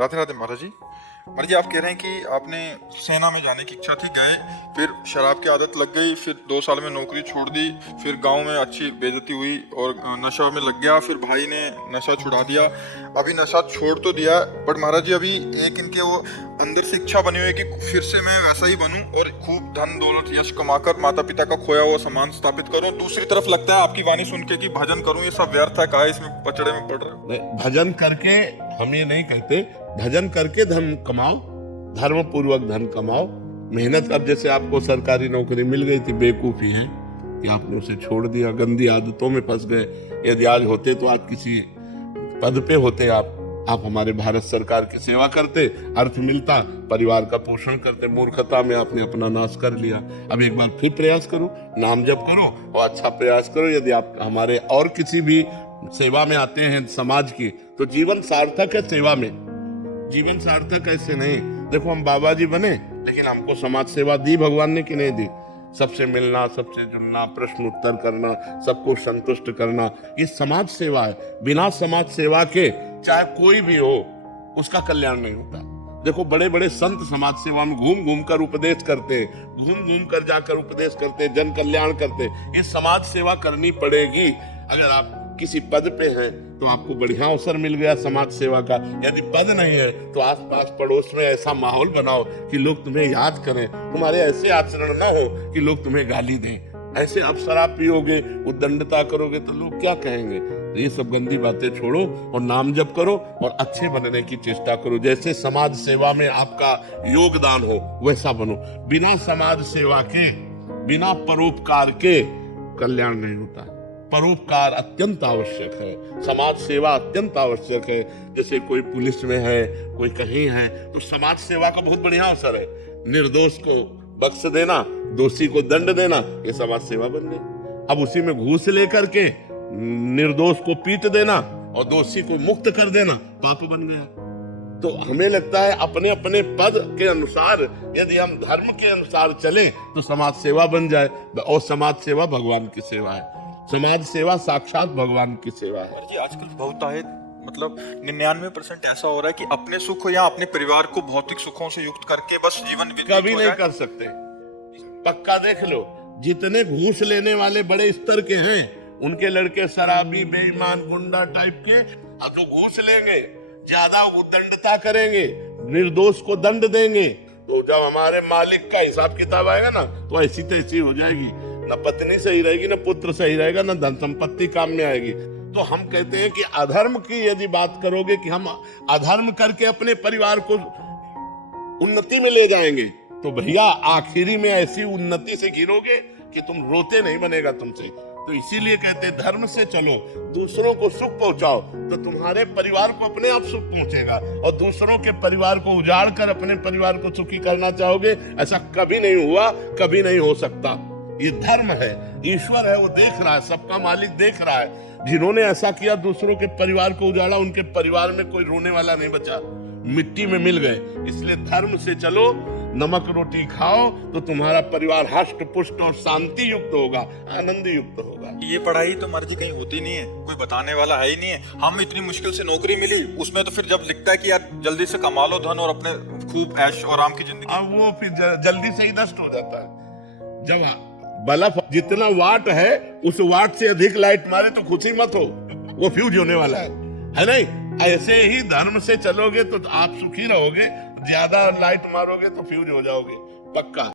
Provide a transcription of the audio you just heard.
राधे राधे महाराज जी। महाराज जी, आप कह रहे हैं कि आपने सेना में जाने की इच्छा थी, गए, फिर शराब की आदत लग गई, फिर 2 साल में नौकरी छोड़ दी, फिर गांव में अच्छी बेइज्जती हुई और नशा में लग गया, फिर भाई ने नशा छुड़ा दिया, अभी नशा छोड़ तो दिया, बट महाराज जी अभी एक इनके वो अंदर से इच्छा बनी हुई है कि फिर से मैं वैसा ही बनूं और खूब धन दौलत यश कमाकर माता पिता का खोया हुआ सामान स्थापित करूं। दूसरी तरफ लगता है आपकी वाणी सुन के कि भजन करूं, ये सब व्यर्थ है, काहे इसमें पचड़े में पड़ रहे हो। नहीं, भजन करके हम ये नहीं कहते, भजन करके धन कमाओ, धर्म पूर्वक धन कमाओ, मेहनत। अब जैसे आपको सरकारी नौकरी मिल गई थी, बेवकूफी है कि आपने उसे छोड़ दिया, गंदी आदतों में फंस गए। यदि आज होते तो आज किसी पद पे होते, आप हमारे भारत सरकार की सेवा करते, अर्थ मिलता, परिवार का पोषण करते। मूर्खता में आपने अपना नाश कर लिया। अब एक बार फिर प्रयास करो, नाम जप करो और अच्छा प्रयास करो। यदि आप हमारे और किसी भी सेवा में आते हैं समाज की, तो जीवन सार्थक है सेवा में। जीवन सार्थक ऐसे नहीं। देखो, हम बाबा जी बने, लेकिन हमको समाज सेवा दी भगवान ने कि नहीं दी? सबसे मिलना, सबसे जुड़ना, प्रश्न उत्तर करना, सबको संतुष्ट करना, ये समाज सेवा है। बिना समाज सेवा के चाहे कोई भी हो, उसका कल्याण नहीं होता। देखो, बड़े बड़े संत समाज सेवा में घूम घूम कर उपदेश करते, घूम घूम कर जाकर उपदेश करते, जन कल्याण करते। ये समाज सेवा करनी पड़ेगी। अगर आप किसी पद पे हैं तो आपको बढ़िया अवसर मिल गया समाज सेवा का। यदि पद नहीं है तो आसपास पड़ोस में ऐसा माहौल बनाओ कि लोग तुम्हें याद करें, तुम्हारे ऐसे आचरण ना हो कि लोग तुम्हें गाली दें। ऐसे आप शराब पियोगे, उद्दंडता करोगे तो लोग क्या कहेंगे? तो ये सब गंदी बातें छोड़ो और नाम जप करो और अच्छे बनने की चेष्टा करो। जैसे समाज सेवा में आपका योगदान हो वैसा बनो। बिना समाज सेवा के, बिना परोपकार के कल्याण नहीं होता। परोपकार अत्यंत आवश्यक है, समाज सेवा अत्यंत आवश्यक है। जैसे कोई पुलिस में है, कोई कहीं है, तो समाज सेवा का बहुत बढ़िया अवसर है। निर्दोष को बख्श देना, दोषी को दंड देना, ये समाज सेवा बन गई। अब उसी में घूस लेकर के निर्दोष को पीट देना और दोषी को मुक्त कर देना पाप बन गया। तो हमें लगता है अपने अपने पद के अनुसार यदि हम धर्म के अनुसार चलें तो समाज सेवा बन जाए। और समाज सेवा भगवान की सेवा है। समाज सेवा साक्षात भगवान की सेवा है। जी, आजकल बहुतायत मतलब 99% ऐसा हो रहा है कि अपने सुख या अपने परिवार को भौतिक सुखों से युक्त करके बस जीवन व्यतीत कभी हो नहीं जाए। कर सकते। पक्का देख लो, जितने घूस लेने वाले बड़े स्तर के हैं, उनके लड़के शराबी, बेईमान, गुंडा टाइप के, अब तो घूस लेंगे, ज्यादा उद्दंडता करेंगे, निर्दोष को दंड देंगे, तो जब हमारे मालिक का हिसाब किताब आएगा ना, तो ऐसी तैसी हो जाएगी। न पत्नी सही रहेगी, न पुत्र सही रहेगा, न धन संपत्ति काम में आएगी। तो हम कहते हैं कि अधर्म की यदि बात करोगे कि हम अधर्म करके अपने परिवार को उन्नति में ले जाएंगे, तो भैया आखिरी में ऐसी उन्नति से गिरोगे कि तुम रोते नहीं बनेगा तुमसे। तो इसीलिए कहते हैं धर्म से चलो, दूसरों को सुख पहुंचाओ, तो तुम्हारे परिवार को अपने आप सुख पहुंचेगा। और दूसरों के परिवार को उजाड़ कर अपने परिवार को सुखी करना चाहोगे, ऐसा कभी नहीं हुआ, कभी नहीं हो सकता। ये धर्म है, ईश्वर है, वो देख रहा है, सबका मालिक देख रहा है। जिन्होंने ऐसा किया, दूसरों के परिवार को उजाड़ा, उनके परिवार में कोई रोने वाला नहीं बचा, मिट्टी में मिल गए। इसलिए धर्म से चलो, नमक रोटी खाओ, तो तुम्हारा परिवार हष्ट पुष्ट और शांति युक्त होगा, आनंद युक्त होगा। ये पढ़ाई तो मर्जी कहीं होती नहीं है, कोई बताने वाला है ही नहीं है। हम इतनी मुश्किल से नौकरी मिली, उसमें तो फिर जब लिखता है कि यार जल्दी से कमा लो धन और अपने खूब ऐश और आराम की जिंदगी, अब वो फिर जल्दी से ही नष्ट हो जाता है। जब बल्ब जितना वाट है, उस वाट से अधिक लाइट मारे तो खुशी मत हो, वो फ्यूज होने वाला है नहीं? ऐसे ही धर्म से चलोगे तो आप सुखी रहोगे, ज्यादा लाइट मारोगे तो फ्यूज हो जाओगे, पक्का।